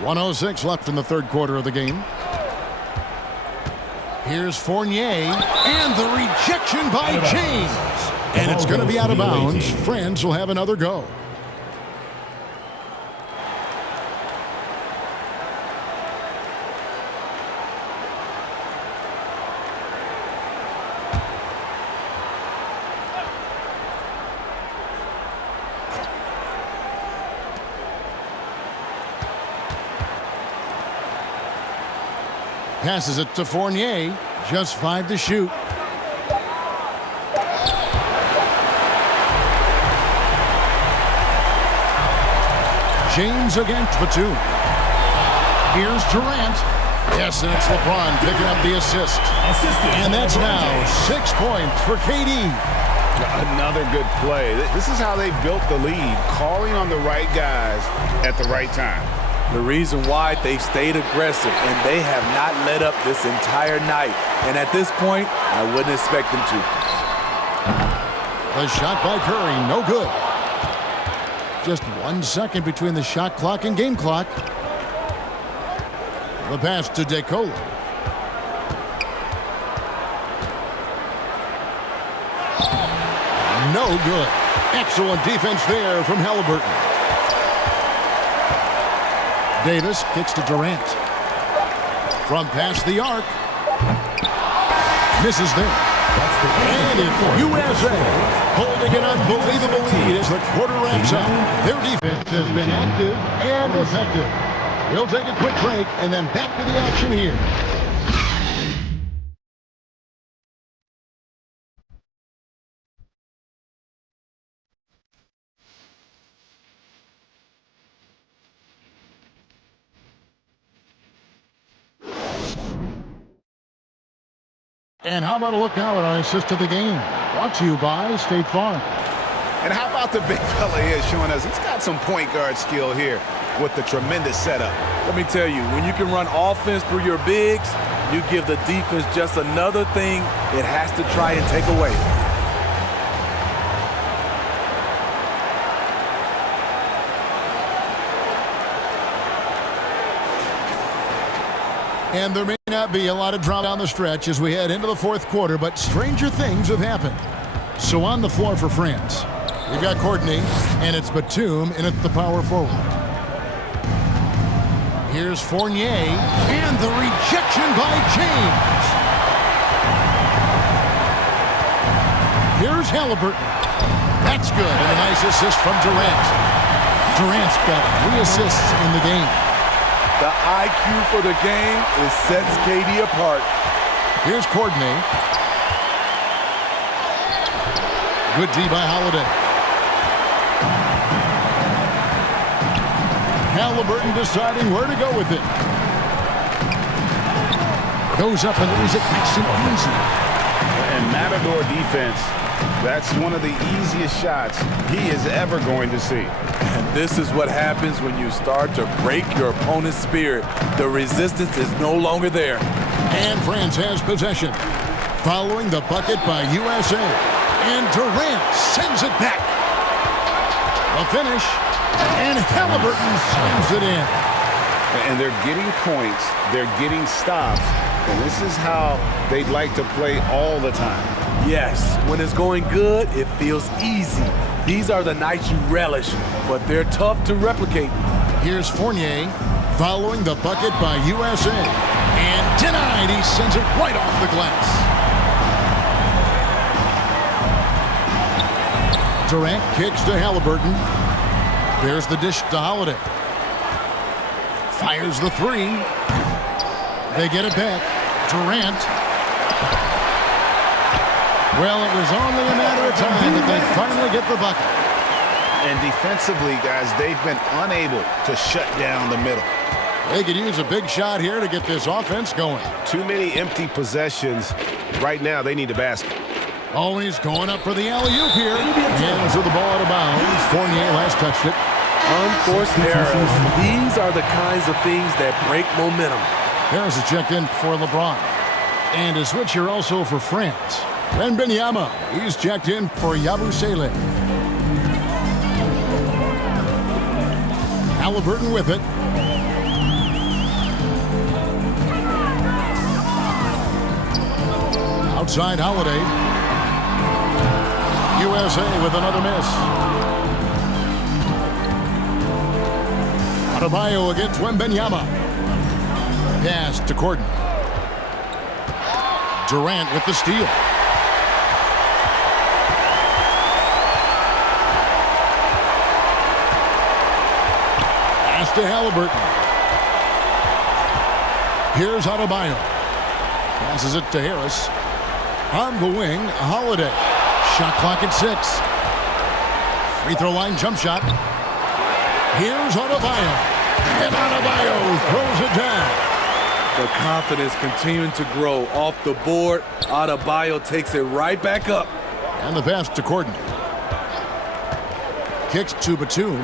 1:06 left in the third quarter of the game. Here's Fournier, and the rejection by James. And it's going to be out of bounds. France will have another go. Passes it to Fournier. Just 5 to shoot. James against Batum. Here's Durant. Yes, and it's LeBron picking up the assist. And that's now 6 points for KD. Another good play. This is how they built the lead, calling on the right guys at the right time. The reason why they've stayed aggressive, and they have not let up this entire night. And at this point, I wouldn't expect them to. The shot by Curry, no good. Just 1 second between the shot clock and game clock. The pass to DeColo. No good. Excellent defense there from Halliburton. Davis kicks to Durant. From past the arc. Misses there. And it's USA holding an unbelievable lead as the quarter wraps up. Their defense has been active and effective. We'll take a quick break and then back to the action here. And how about a look now at our assist to the game? Brought to you by State Farm. And how about the big fella here showing us he's got some point guard skill here with the tremendous setup. Let me tell you, when you can run offense through your bigs, you give the defense just another thing it has to try and take away. And there may not be a lot of drama down the stretch as we head into the fourth quarter, but stranger things have happened. So on the floor for France, we've got Courtney, and it's Batum in at the power forward. Here's Fournier, and the rejection by James. Here's Halliburton. That's good, and a nice assist from Durant. Durant's got 3 assists in the game. The IQ for the game is sets KD apart. Here's Courtney. Good D by Holiday. Halliburton deciding where to go with it. Goes up and leaves it nice and easy. And Matador defense, that's one of the easiest shots he is ever going to see. And this is what happens when you start to break your opponent's spirit. The resistance is no longer there. And France has possession. Following the bucket by USA. And Durant sends it back. The finish. And Halliburton slams it in. And they're getting points. They're getting stops. And this is how they'd like to play all the time. Yes, when it's going good, it feels easy. These are the nights you relish, but they're tough to replicate. Here's Fournier following the bucket by USA. And denied. He sends it right off the glass. Durant kicks to Halliburton. There's the dish to Holiday. Fires the 3. They get it back. Durant. Well, it was only a matter of time that they finally get the bucket. And defensively, guys, they've been unable to shut down the middle. They could use a big shot here to get this offense going. Too many empty possessions. Right now, they need a basket. Always going up for the alley-oop here. Hands of the ball out of bounds. Fournier last touched it. Unforced errors. These are the kinds of things that break momentum. There's a check in for LeBron. And a switch here also for France. Wembanyama, he's checked in for Yabusele. Halliburton with it. Outside Holiday. USA with another miss. Adebayo against Wembanyama. Pass to Courtney. Durant with the steal. Pass to Halliburton. Here's Adebayo. Passes it to Harris. On the wing, Holiday. Shot clock at 6. Free throw line jump shot. Here's Adebayo. And Adebayo throws it down. The confidence continuing to grow off the board. Adebayo takes it right back up. And the pass to Courtney. Kicks to Batum.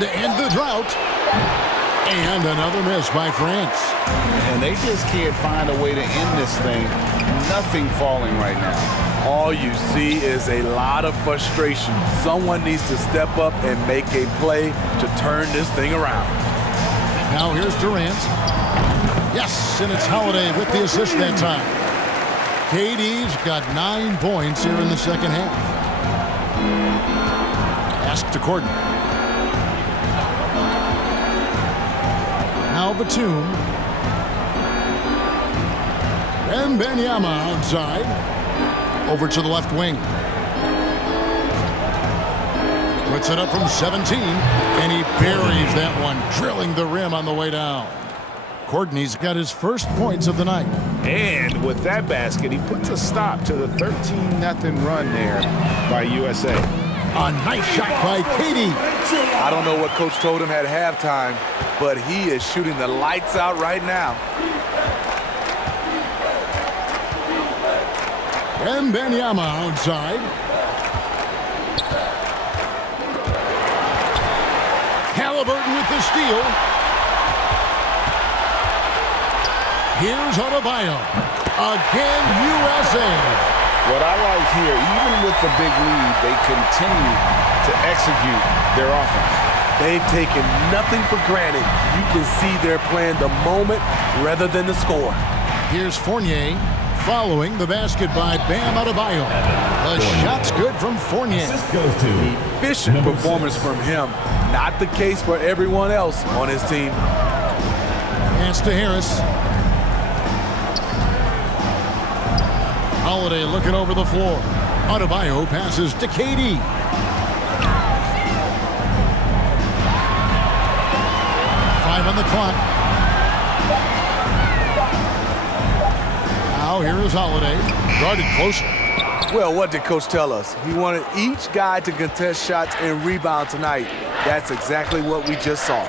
To end the drought. And another miss by France. And they just can't find a way to end this thing. Nothing falling right now. All you see is a lot of frustration. Someone needs to step up and make a play to turn this thing around. Now here's Durant. Yes, and it's Holiday with the assist that time. KD's got 9 points here in the second half. Pass to Courtney. Now Batum. Wembanyama outside. Over to the left wing. Puts it up from 17. And he buries that one, drilling the rim on the way down. Courtney's got his first points of the night. And with that basket, he puts a stop to the 13-0 run there by USA. A nice shot by KD. I don't know what Coach told him at halftime, but he is shooting the lights out right now. Wembanyama outside. Halliburton with the steal. Here's Adebayo. Again, USA. What I like here, even with the big lead, they continue to execute their offense. They've taken nothing for granted. You can see they're playing the moment rather than the score. Here's Fournier following the basket by Bam Adebayo. The shot's good from Fournier. Assist goes to Efficient performance from him. Not the case for everyone else on his team. Pass to Harris. Holiday looking over the floor. Adebayo passes to KD. On the clock. Now here is Holiday, guarded closer. Well, what did Coach tell us? He wanted each guy to contest shots and rebound tonight. That's exactly what we just saw.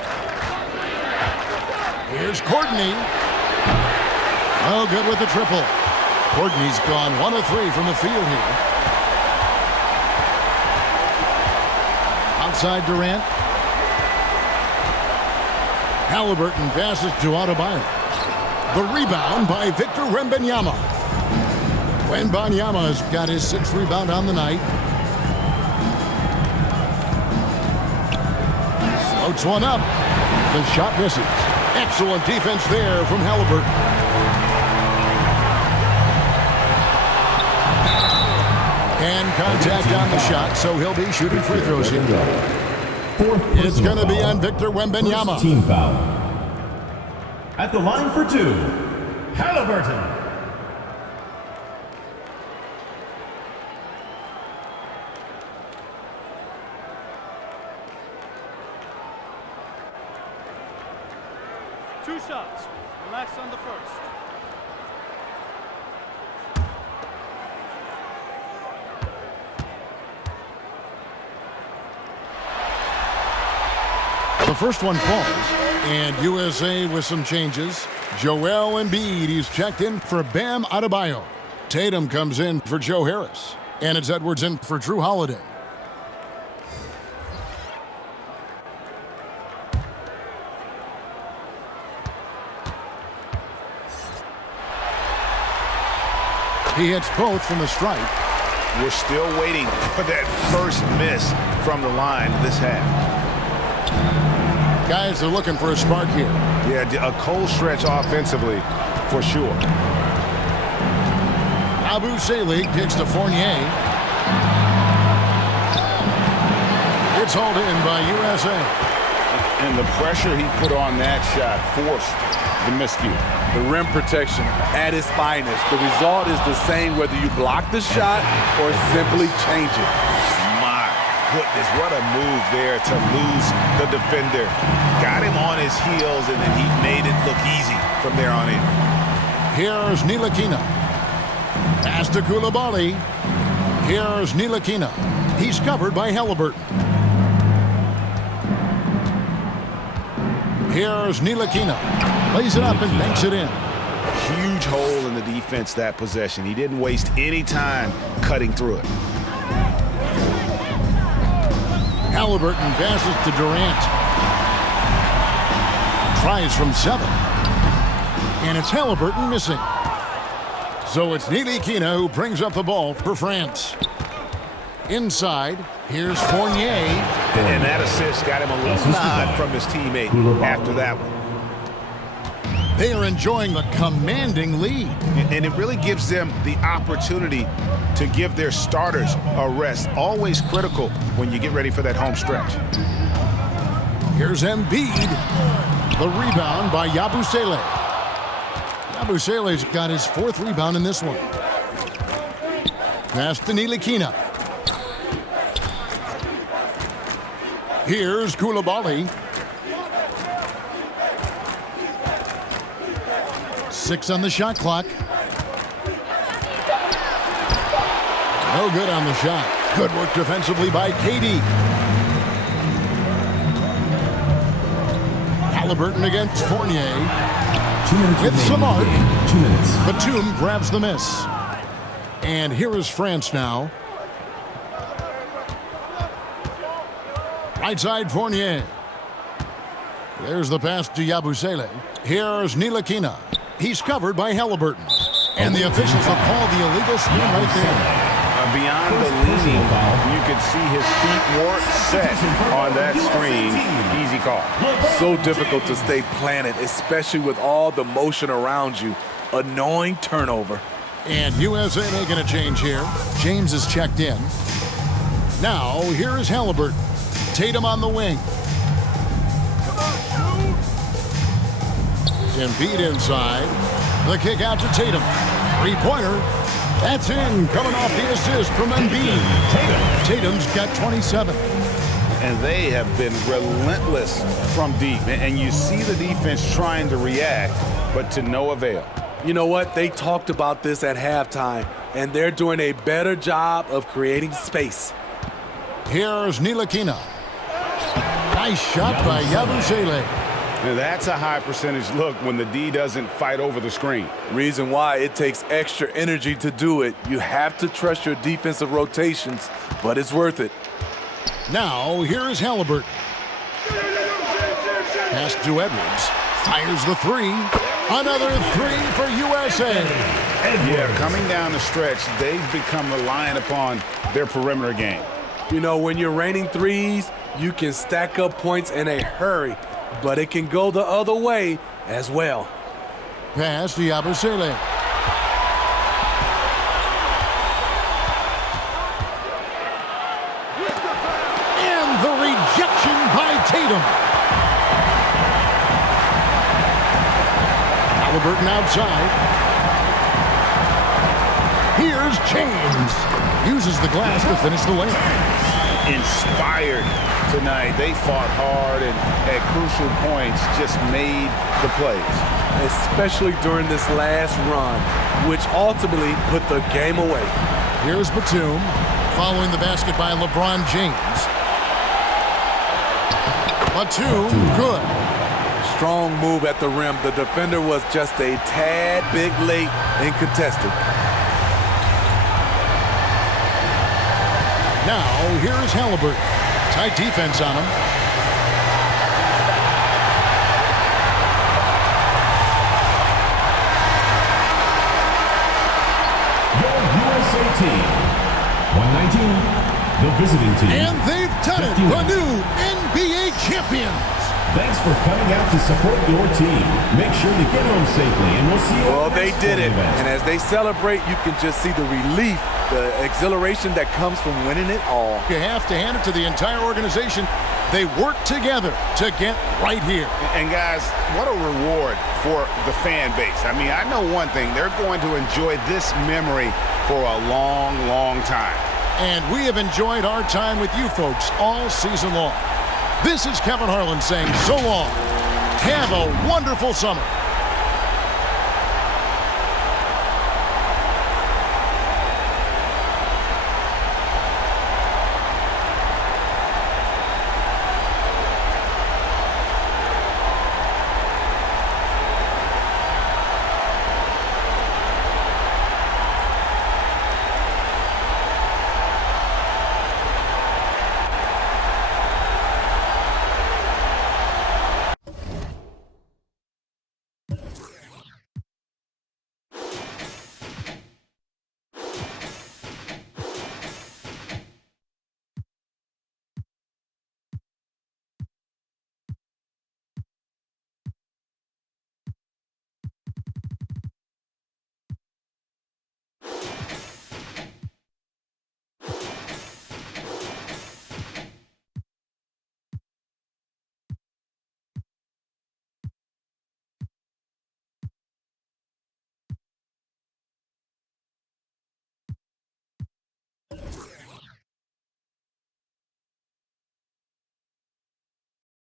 Here's Courtney. Oh, good with the triple. Courtney's gone 1 of 3 from the field here. Outside Durant. Halliburton passes to Adebayo. The rebound by Victor Wembanyama. Wembanyama's got his 6th rebound on the night. Floats one up. The shot misses. Excellent defense there from Halliburton. And contact on the shot, so he'll be shooting free throws here. It's going to be on Victor Wembanyama. Team foul. At the line for 2, Halliburton. Two shots. Relax on the first. The first one falls, and USA with some changes. Joel Embiid, he's checked in for Bam Adebayo. Tatum comes in for Joe Harris, and it's Edwards in for Drew Holiday. He hits both from the stripe. We're still waiting for that first miss from the line this half. Guys are looking for a spark here. Yeah, a cold stretch offensively, for sure. Abu Selig kicks to Fournier. It's hauled in by USA. And the pressure he put on that shot forced the miscue. The rim protection at its finest. The result is the same whether you block the shot or simply change it. Goodness, what a move there to lose the defender. Got him on his heels, and then he made it look easy from there on in. Here's Ntilikina. Pass to Coulibaly. Here's Ntilikina. He's covered by Halliburton. Here's Ntilikina. Lays it up and banks it in. Huge hole in the defense that possession. He didn't waste any time cutting through it. Halliburton passes to Durant. Tries from 7. And it's Halliburton missing. So it's Ntilikina who brings up the ball for France. Inside, here's Fournier. And that assist got him a little nod from his teammate after that one. They are enjoying a commanding lead. And it really gives them the opportunity to give their starters a rest. Always critical when you get ready for that home stretch. Here's Embiid. The rebound by Yabusele. Yabusele's got his 4th rebound in this one. Pass to Ntilikina. Here's Coulibaly. 6 on the shot clock. No good on the shot. Good work defensively by KD. Halliburton against Fournier. 2 minutes With some arc. 2 minutes. Batum grabs the miss. And here is France now. Right side Fournier. There's the pass to Yabusele. Here's Ntilikina. He's covered by Halliburton. And the officials will call the illegal screen right there. Beyond the leaning, you could see his feet weren't set on that screen. Easy call. So difficult to stay planted, especially with all the motion around you. Annoying turnover. And USA making a change here. James is checked in. Now, here is Halliburton. Tatum on the wing. Embiid inside. The kick out to Tatum. Three-pointer. That's in. Coming off the assist from Embiid. Tatum's got 27. And they have been relentless from deep. And you see the defense trying to react, but to no avail. You know what? They talked about this at halftime, and they're doing a better job of creating space. Here's Ntilikina. Nice shot by Yabusele. Now that's a high percentage look when the D doesn't fight over the screen. Reason why it takes extra energy to do it. You have to trust your defensive rotations, but it's worth it. Now, here is Halliburton. Pass to Edwards. Fires the three. Another three for USA. Yeah, coming down the stretch, they've become reliant upon their perimeter game. You know, when you're raining threes, you can stack up points in a hurry, but it can go the other way as well. Pass to Yabusele. And the rejection by Tatum. Halliburton outside. Here's James. Uses the glass to finish the layup. Inspired tonight. They fought hard and at crucial points just made the plays. Especially during this last run, which ultimately put the game away. Here's Batum following the basket by LeBron James. Batum, good. Strong move at the rim. The defender was just a tad bit late and contested. Now, here is Halliburton. Tight defense on him. Your USA team. 119, the visiting team. And they've done it. The new NBA champions. Thanks for coming out to support your team. Make sure to get home safely, and we'll see you. Well, they did it. And as they celebrate, you can just see the relief, the exhilaration that comes from winning it all. You have to hand it to the entire organization. They work together to get right here. And guys, what a reward for the fan base. I mean, I know one thing. They're going to enjoy this memory for a long, long time. And we have enjoyed our time with you folks all season long. This is Kevin Harlan saying so long. Have a wonderful summer.